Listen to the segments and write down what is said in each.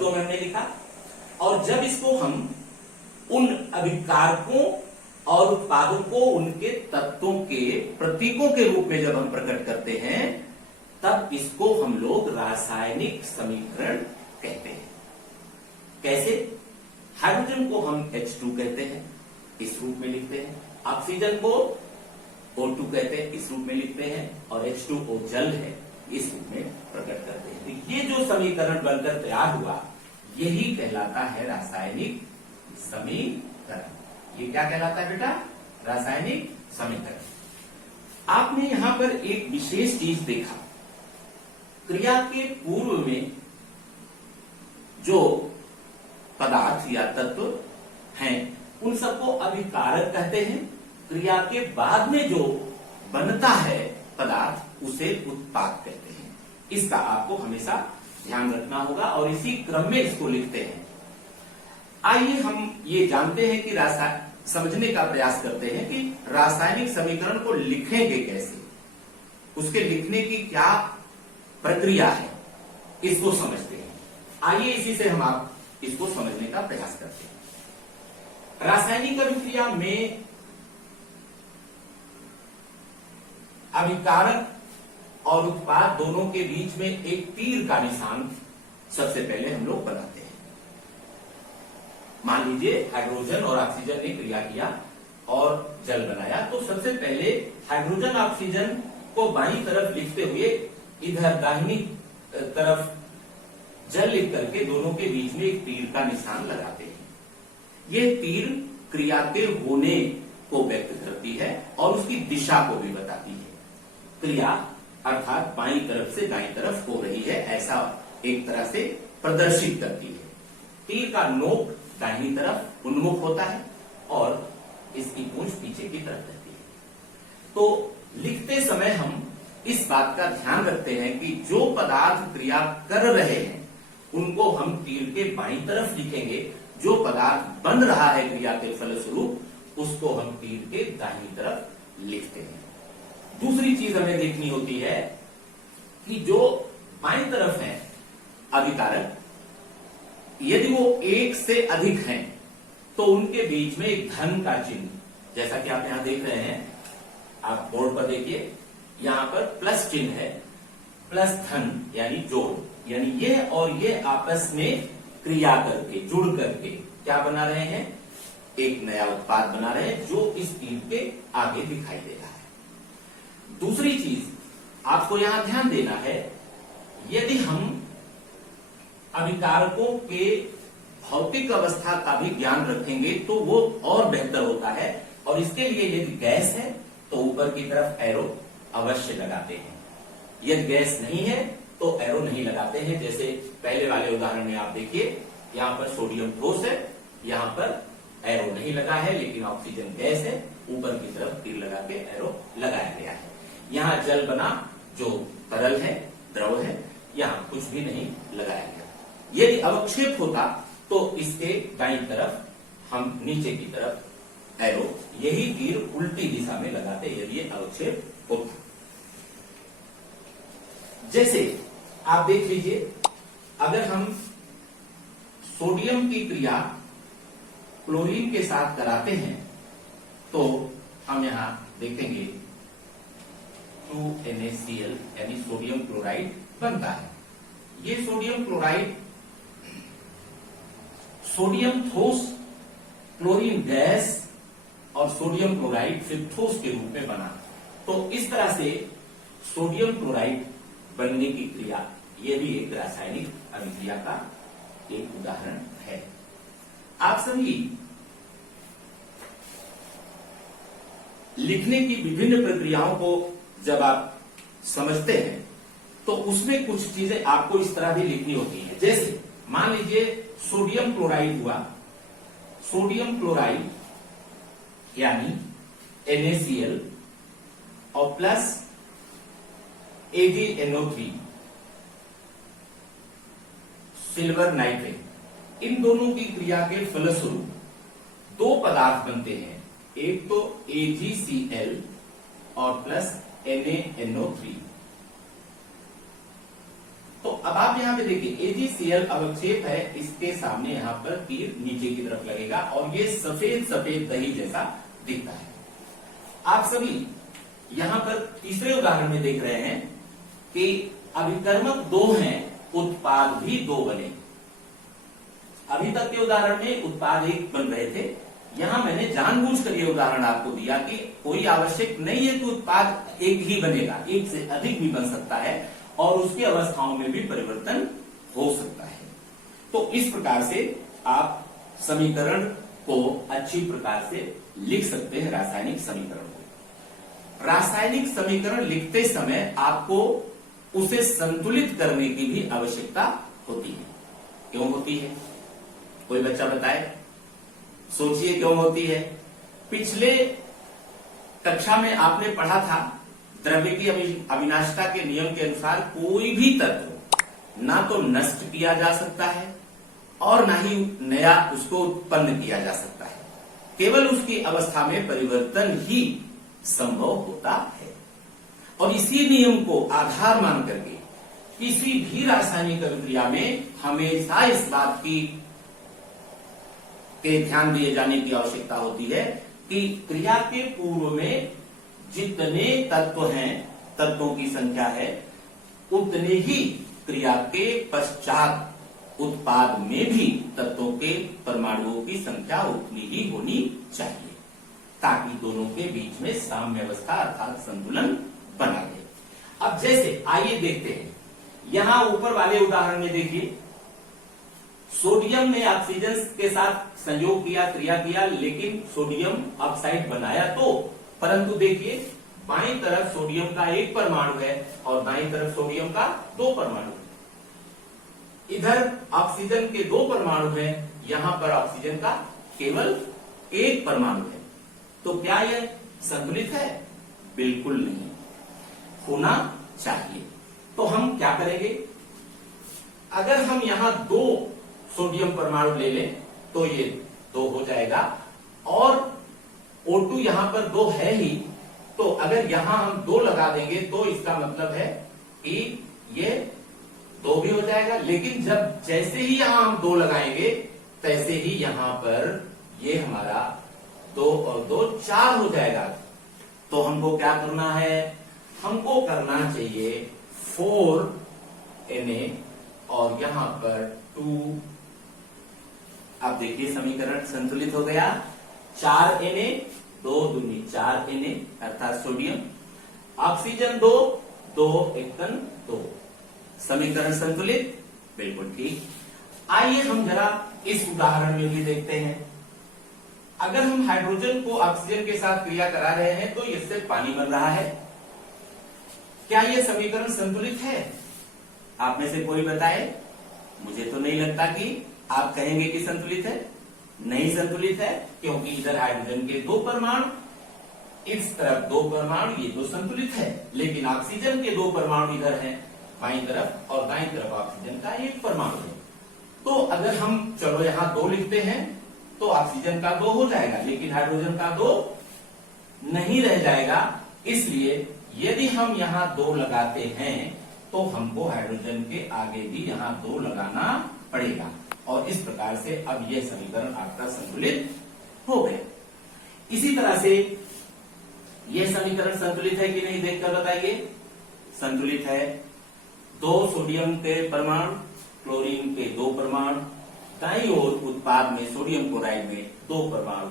शब्दों में हमने लिखा। और जब इसको हम उन अभिकारकों और उत्पादों को उनके तत्वों के प्रतीकों के रूप में जब हम प्रकट करते हैं, तब इसको हम लोग रासायनिक समीकरण कहते हैं। कैसे? हाइड्रोजन को हम H2 कहते हैं, इस रूप में लिखते हैं। ऑक्सीजन को O2 कहते हैं, इस रूप में लिखते हैं। और H2O जल है, इस रूप में प्रकट करते हैं। तो ये जो समीकरण बनकर तैयार हुआ, यही कहलाता है रासायनिक समीकरण। ये क्या कहलाता है बेटा? रासायनिक समीकरण। आपने यहां पर एक विशेष चीज देखा, क्रिया के पूर्व में जो पदार्थ या तत्व हैं, उन सबको अभिकारक कहते हैं। क्रिया के बाद में जो बनता है पदार्थ, उसे उत्पाद कहते हैं। इसका आपको हमेशा ध्यान रखना होगा और इसी क्रम में इसको लिखते हैं। आइए हम ये जानते हैं कि समझने का प्रयास करते हैं कि रासायनिक समीकरण को लिखेंगे कैसे, उसके लिखने की क्या प्रक्रिया है, इसको समझते हैं। आइए इसी से हम आप इसको समझने का प्रयास करते हैं। रासायनिक अभिक्रिया में अभिकारक और उत्पाद दोनों के बीच में एक तीर का निशान सबसे पहले हम लोग बनाते हैं। मान लीजिए हाइड्रोजन और ऑक्सीजन ने क्रिया किया और जल बनाया, तो सबसे पहले हाइड्रोजन ऑक्सीजन को बाईं तरफ लिखते हुए इधर दाहिनी तरफ जल लिख करके दोनों के बीच में एक तीर का निशान लगाते हैं। यह तीर क्रिया के होने को व्यक्त करती है और उसकी दिशा को भी बताती है। क्रिया अर्थात बाईं तरफ से दाईं तरफ हो रही है, ऐसा एक तरह से प्रदर्शित करती है। तीर का नोक दाहिनी तरफ उन्मुख होता है और इसकी पूंछ पीछे की तरफ रहती है। तो लिखते समय हम इस बात का ध्यान रखते हैं कि जो पदार्थ क्रिया कर रहे हैं उनको हम तीर के बाईं तरफ लिखेंगे, जो पदार्थ बन रहा है क्रिया के फलस्वरूप उसको हम तीर के दाहिनी तरफ लिखते हैं। दूसरी चीज हमें देखनी होती है कि जो बाईं तरफ है अभिकारक, यदि वो एक से अधिक हैं तो उनके बीच में एक धन का चिन्ह, जैसा कि आप यहां देख रहे हैं, आप बोर्ड पर देखिए, यहां पर प्लस चिन्ह है, प्लस धन यानी जोड़, यानी ये और ये आपस में क्रिया करके जुड़ करके क्या बना रहे हैं? एक नया उत्पाद बना रहे हैं जो इस तीर के आगे दिखाई दे रहा है। दूसरी चीज आपको यहां ध्यान देना है, यदि हम अभिकारकों के भौतिक अवस्था का भी ज्ञान रखेंगे तो वो और बेहतर होता है। और इसके लिए यदि गैस है तो ऊपर की तरफ एरो अवश्य लगाते हैं, यदि गैस नहीं है तो एरो नहीं लगाते हैं। जैसे पहले वाले उदाहरण में आप देखिए, यहां पर सोडियम ठोस है, यहां पर एरो नहीं लगा है, लेकिन ऑक्सीजन गैस है, ऊपर की तरफ तीर लगा के एरो लगाया गया है। यहां जल बना जो तरल है, द्रव है, यहां कुछ भी नहीं लगाया गया। यदि अवक्षेप होता तो इसके दाईं तरफ हम नीचे की तरफ एरो, यही तीर उल्टी दिशा में लगाते यदि ये अवक्षेप होता। जैसे आप देख लीजिए, अगर हम सोडियम की क्रिया क्लोरीन के साथ कराते हैं तो हम यहां देखेंगे 2NaCl यानी सोडियम क्लोराइड बनता है। ये सोडियम क्लोराइड सोडियम ठोस, क्लोरीन गैस और सोडियम क्लोराइड फिर ठोस के रूप में बना। तो इस तरह से सोडियम क्लोराइड बनने की क्रिया, यह भी एक रासायनिक अभिक्रिया का एक उदाहरण है। आप सभी लिखने की विभिन्न प्रक्रियाओं को जब आप समझते हैं तो उसमें कुछ चीजें आपको इस तरह भी लिखनी होती है। जैसे मान लीजिए सोडियम क्लोराइड हुआ, सोडियम क्लोराइड यानी NaCl और प्लस AgNO3 सिल्वर नाइट्रेट, इन दोनों की क्रिया के फलस्वरूप दो पदार्थ बनते हैं, एक तो AgCl और प्लस NaNO3। तो अब आप यहाँ पे देखिए AgCl अवक्षेप है, इसके सामने यहाँ पर तीर नीचे की तरफ लगेगा और ये सफेद सफेद दही जैसा दिखता है। आप सभी यहाँ पर तीसरे उदाहरण में देख रहे हैं कि अभिकर्मक 2 हैं, उत्पाद भी 2 बने। अभी तक के उदाहरण में उत्पाद 1 बन रहे थे, यहां मैंने जानबूझकर ये उदाहरण आपको दिया कि कोई आवश्यक नहीं है कि उत्पाद 1 ही बनेगा, 1 से अधिक भी बन सकता है और उसकी अवस्थाओं में भी परिवर्तन हो सकता है। तो इस प्रकार से आप समीकरण को अच्छी प्रकार से लिख सकते हैं। रासायनिक समीकरण को, रासायनिक समीकरण लिखते समय आपको उसे संतुलित करने की भी आवश्यकता होती है। क्यों होती है? कोई बच्चा बताए, सोचिए क्यों होती है। पिछले कक्षा में आपने पढ़ा था द्रव्य की अविनाशिता के नियम के अनुसार कोई भी तत्व ना तो नष्ट किया जा सकता है और ना ही नया उसको उत्पन्न किया जा सकता है, केवल उसकी अवस्था में परिवर्तन ही संभव होता है। और इसी नियम को आधार मान करके किसी भी रासायनिक अभिक्रिया में हमेशा इस बात की के ध्यान दिए जाने की आवश्यकता होती है कि क्रिया के पूर्व में जितने तत्व हैं, तत्वों की संख्या है, उतने ही क्रिया के पश्चात उत्पाद में भी तत्वों के परमाणुओं की संख्या उतनी ही होनी चाहिए, ताकि दोनों के बीच में साम्य अवस्था अर्थात संतुलन बना रहे। अब जैसे आइए देखते हैं, यहां ऊपर वाले उदाहरण में देखिए, सोडियम ने ऑक्सीजन के साथ संयोग किया, क्रिया किया, लेकिन सोडियम ऑक्साइड बनाया तो, परंतु देखिए बाईं तरफ सोडियम का 1 परमाणु है और दाईं तरफ सोडियम का 2 परमाणु है। इधर ऑक्सीजन के 2 परमाणु हैं, यहां पर ऑक्सीजन का केवल 1 परमाणु है। तो क्या यह संतुलित है? बिल्कुल नहीं, होना चाहिए। तो हम क्या करेंगे, अगर हम यहां 2 सोडियम परमाणु ले लें तो ये 2 हो जाएगा और O2 यहां पर 2 है ही, तो अगर यहां हम 2 लगा देंगे तो इसका मतलब है कि ये 2 भी हो जाएगा। लेकिन जब जैसे ही यहां हम 2 लगाएंगे तैसे ही यहां पर ये हमारा 2 और 2 4 हो जाएगा। तो हमको क्या करना है, हमको करना चाहिए 4Na और यहां पर 2। अब देखिए समीकरण संतुलित हो गया, 4Na 2 दूनी 4Na अर्थात सोडियम, ऑक्सीजन 2 2 एकन 2, समीकरण संतुलित, बिल्कुल ठीक। आइए हम जरा इस उदाहरण में भी देखते हैं। अगर हम हाइड्रोजन को ऑक्सीजन के साथ क्रिया करा रहे हैं तो इससे पानी बन रहा है, क्या यह समीकरण संतुलित है? आप में से कोई बताए, मुझे तो नहीं लगता कि आप कहेंगे कि संतुलित है। नहीं संतुलित है, क्योंकि इधर हाइड्रोजन के 2 परमाणु, इस तरफ 2 परमाणु, ये तो संतुलित है। लेकिन ऑक्सीजन के 2 परमाणु इधर हैं बाईं तरफ और दाईं तरफ ऑक्सीजन का 1 परमाणु है। तो अगर हम चलो यहां 2 लिखते हैं तो ऑक्सीजन का 2 हो जाएगा, लेकिन हाइड्रोजन का 2 नहीं रह जाएगा। इसलिए यदि हम यहां 2 लगाते हैं तो हमको हाइड्रोजन के आगे भी यहां 2 लगाना पड़ेगा और इस प्रकार से अब यह समीकरण आपका संतुलित हो गया। इसी तरह से यह समीकरण संतुलित है कि नहीं, देखकर बताइए। संतुलित है। 2 सोडियम के परमाणु, क्लोरीन के 2 परमाणु, दाईं ओर उत्पाद में सोडियम क्लोराइड में 2 परमाणु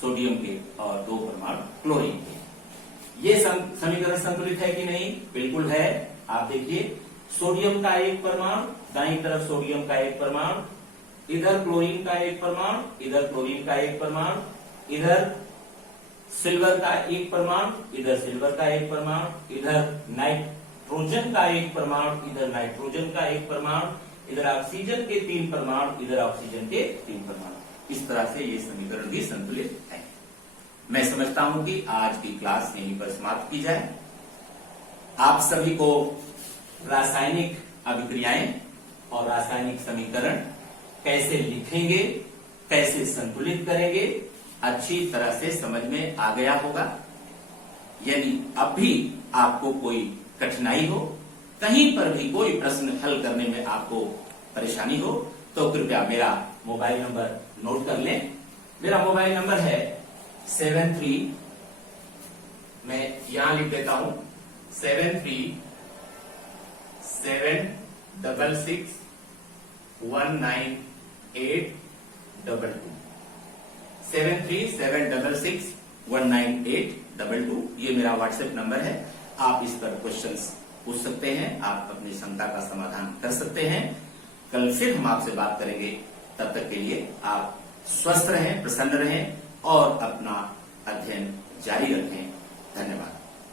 सोडियम के और 2 परमाणु क्लोरीन के। ये समीकरण संतुलित है कि नहीं? बिल्कुल है। आप देखिए, सोडियम का 1 परमाणु, दाईं तरफ सोडियम का 1 परमाणु, इधर क्लोरीन का 1 परमाणु, इधर क्लोरीन का 1 परमाणु, इधर सिल्वर का 1 परमाणु, इधर सिल्वर का 1 परमाणु, इधर नाइट्रोजन का 1 परमाणु, इधर नाइट्रोजन का 1 परमाणु, इधर ऑक्सीजन के 3 परमाणु, इधर ऑक्सीजन के 3 परमाणु। इस तरह से ये समीकरण भी संतुलित है। मैं समझता हूं कि आज की क्लास यहीं पर समाप्त की जाए। आप सभी को रासायनिक अभिक्रियाएं और रासायनिक समीकरण कैसे लिखेंगे, कैसे संतुलित करेंगे, अच्छी तरह से समझ में आ गया होगा। यदि अब भी आपको कोई कठिनाई हो कहीं पर भी कोई प्रश्न हल करने में आपको परेशानी हो तो कृपया मेरा मोबाइल नंबर नोट कर लें। मेरा मोबाइल नंबर है 73, मैं यहां लिख देता हूं 7376619822 7376619822 ये मेरा व्हाट्सएप नंबर है। आप इस पर क्वेश्चंस पूछ सकते हैं, आप अपनी शंका का समाधान कर सकते हैं। कल फिर हम आपसे बात करेंगे, तब तक के लिए आप स्वस्थ रहें, प्रसन्न रहें और अपना अध्ययन जारी रखें। धन्यवाद।